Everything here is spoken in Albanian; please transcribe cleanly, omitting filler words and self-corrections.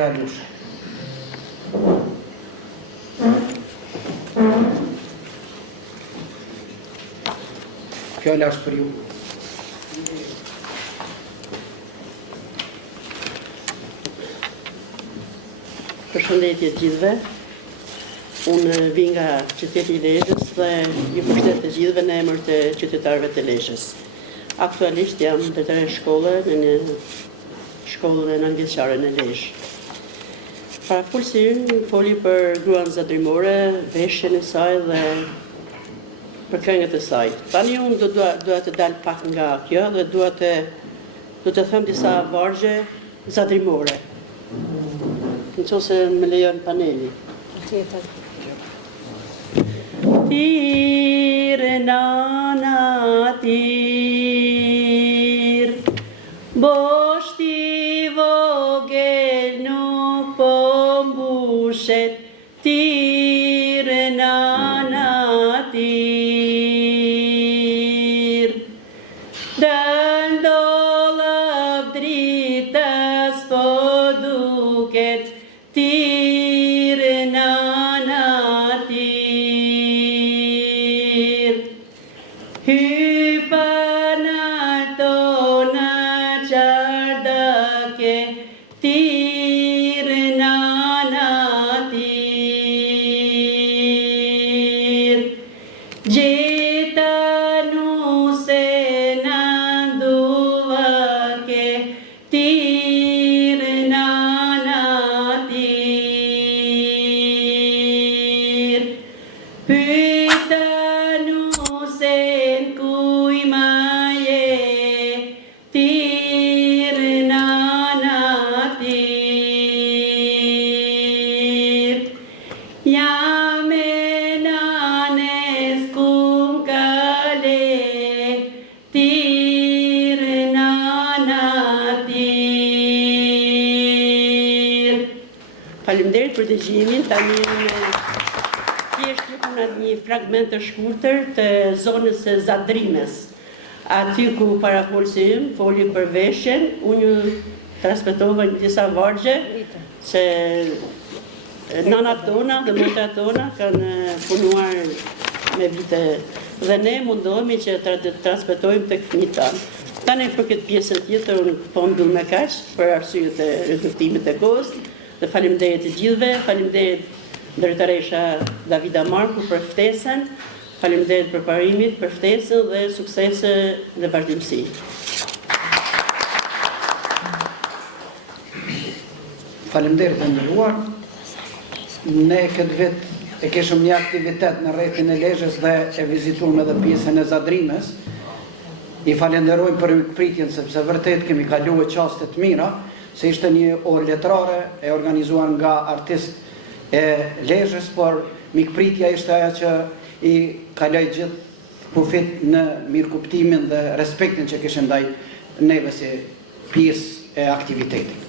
Ralush. Fjala është për ju. Përshëndetje të gjithëve. Unë vi nga qyteti i Lezhës dhe ju përshëndet të gjithëve në emër të qytetarëve të Lezhës. Aktualisht jam drejtore shkolle në shkollën e nënvjeçare në Lezhë. Parafulësi foli për gruan zadrimore, veshjen e saj dhe për këngët e saj. Tani unë dua të dal pak nga kjo dhe do të them disa vargje zadrimore. Nëse më lejon paneli. Tjetër. Tire nana tir, boshti vogel nuk po mbushet, tire nana tir. Dal dollap dritas po duket, tire nana tir. Hypa në tona qardake, tire nana tir. Gjeta nuse në nduvake, tire nana tir. Pyta nusen kuj maje, tire nana tir. Jam e nanes kum kale, tire nana tir. Faleminderit për dëgjimin. Tani thjesht ju puna një fragment të shkurtër të zonës së Zadrimes. Aty ku parafolsi im foli për veshjen, unë ju transmetova një disa vargje se nanat tona dhe motrat tona kanë punuar me vite dhe ne mundohemi që të transmetojmë tek fëmijët tanë. Tani për këtë pjesën tjetër unë po mbyll me kaq për arsyet e rrugtimit të kohës. Dhe faleminderit të gjithëve, faleminderit drejtoresha Davida Marku për ftesën, faleminderit për parimit, për ftesën dhe suksese dhe vazhdimsi. Faleminderit të nderuar. Ne këtë vit e kishëm një aktivitet në rrethin e Lezhës dhe e vizituam edhe pjesën e Zadrimes. I falenderojmë për mikpritjen sepse vërtet kemi kaluar çaste të mira, se ishte një orë letrare e organizuar nga artist e Lezhës, por mikpritja ishte ajo që i kaloi gjithë kufit në mirëkuptimin dhe respektin që kishin ndaj neve si pjesë e aktivitetit.